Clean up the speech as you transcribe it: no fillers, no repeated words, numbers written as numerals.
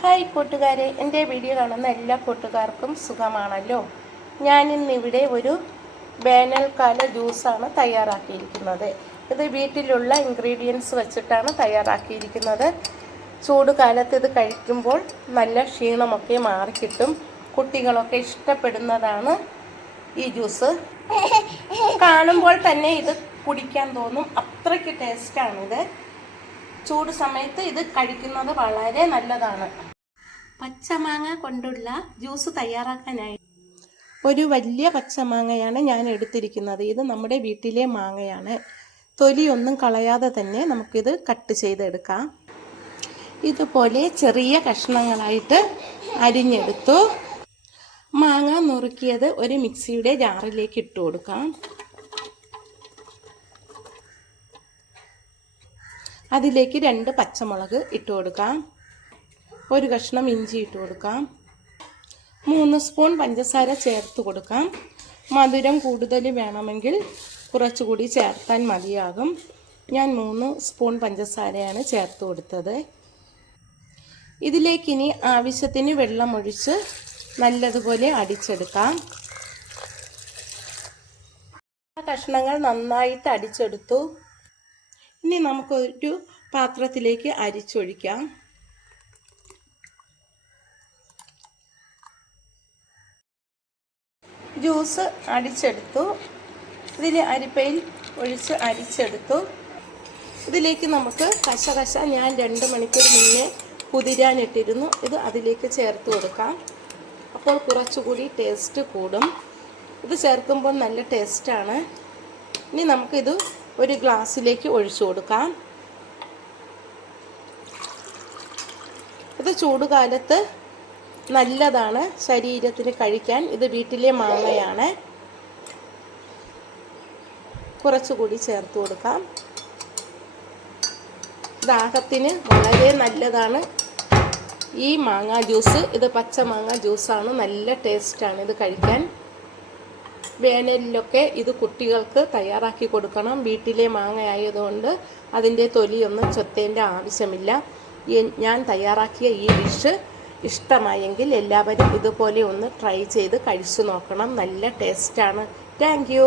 Hi കൂട്ടുകാരെ, എൻ്റെ video കാണുന്ന എല്ലാ കൂട്ടുകാർക്കും സുഖമാണല്ലോ. ഞാനിന്നിവിടെ ഒരു വേനൽക്കാല ജ്യൂസാണ് തയ്യാറാക്കിയിരിക്കുന്നത്. ഇത് വീട്ടിലുള്ള ഇൻഗ്രീഡിയൻസ് വെച്ചിട്ടാണ് തയ്യാറാക്കിയിരിക്കുന്നത്. ചൂട് കാലത്ത് ഇത് കഴിക്കുമ്പോൾ നല്ല ക്ഷീണമൊക്കെ മാറിക്കിട്ടും. കുട്ടികളൊക്കെ ഇഷ്ടപ്പെടുന്നതാണ് ഈ ജ്യൂസ്. കാണുമ്പോൾ തന്നെ ഇത് കുടിക്കാൻ തോന്നും, അത്രയ്ക്ക് ടേസ്റ്റാണിത്. ചൂട് സമയത്ത് ഇത് കഴിക്കുന്നത് വളരെ നല്ലതാണ്. പച്ചമാങ്ങ കൊണ്ടുള്ള ജ്യൂസ് തയ്യാറാക്കാനായി ഒരു വലിയ പച്ചമാങ്ങയാണ് ഞാൻ എടുത്തിരിക്കുന്നത്. ഇത് നമ്മുടെ വീട്ടിലെ മാങ്ങയാണ്. തൊലിയൊന്നും കളയാതെ തന്നെ നമുക്കിത് കട്ട് ചെയ്തെടുക്കാം. ഇതുപോലെ ചെറിയ കഷ്ണങ്ങളായിട്ട് അരിഞ്ഞെടുത്തു. മാങ്ങ നുറുക്കിയത് ഒരു മിക്സിയുടെ ജാറിലേക്ക് ഇട്ട് കൊടുക്കാം. അതിലേക്ക് 2 പച്ചമുളക് ഇട്ട് കൊടുക്കാം. ഒരു കഷ്ണം ഇഞ്ചി ഇട്ട് കൊടുക്കാം. 3 സ്പൂൺ പഞ്ചസാര ചേർത്ത് കൊടുക്കാം. മധുരം കൂടുതൽ വേണമെങ്കിൽ കുറച്ചുകൂടി ചേർത്താൻ മതിയാകും. ഞാൻ 3 സ്പൂൺ പഞ്ചസാരയാണ് ചേർത്ത് കൊടുത്തത്. ഇതിലേക്കിനി ആവശ്യത്തിന് വെള്ളമൊഴിച്ച് നല്ലതുപോലെ അടിച്ചെടുക്കാം. കഷ്ണങ്ങൾ നന്നായിട്ട് അടിച്ചെടുത്തു. ഇനി നമുക്കൊരു പാത്രത്തിലേക്ക് അരിച്ചൊഴിക്കാം. ജ്യൂസ് അടിച്ചെടുത്തു. ഇതിൽ അരിപ്പയിൽ ഒഴിച്ച് അരിച്ചെടുത്തു. ഇതിലേക്ക് നമുക്ക് കശകശ ഞാൻ 2 മണിക്കൂർ മുന്നേ കുതിരാനിട്ടിരുന്നു. ഇത് അതിലേക്ക് ചേർത്ത് കൊടുക്കാം. അപ്പോൾ കുറച്ചുകൂടി ടേസ്റ്റ് കൂടും. ഇത് ചേർക്കുമ്പോൾ നല്ല ടേസ്റ്റാണ്. ഇനി നമുക്കിത് ഒരു ഗ്ലാസ്സിലേക്ക് ഒഴിച്ചു കൊടുക്കാം. ഇത് ചൂടുകാലത്ത് നല്ലതാണ് ശരീരത്തിന് കഴിക്കാൻ. ഇത് വീട്ടിലെ മാങ്ങയാണ്. കുറച്ചുകൂടി ചേർത്ത് കൊടുക്കാം. ദാഹത്തിന് വളരെ നല്ലതാണ് ഈ മാങ്ങ ജ്യൂസ്. ഇത് പച്ചമാങ്ങ ജ്യൂസാണ്. നല്ല ടേസ്റ്റാണ് ഇത് കഴിക്കാൻ. വേനലിലൊക്കെ ഇത് കുട്ടികൾക്ക് തയ്യാറാക്കി കൊടുക്കണം. വീട്ടിലെ മാങ്ങ ആയതുകൊണ്ട് അതിൻ്റെ തൊലിയൊന്നും ചെത്തേണ്ട ആവശ്യമില്ല. ഞാൻ തയ്യാറാക്കിയ ഈ ഡിഷ് ഇഷ്ടമായെങ്കിൽ എല്ലാവരും ഇതുപോലെ ഒന്ന് ട്രൈ ചെയ്ത് കഴിച്ചു നോക്കണം. നല്ല ടേസ്റ്റാണ്. Thank you.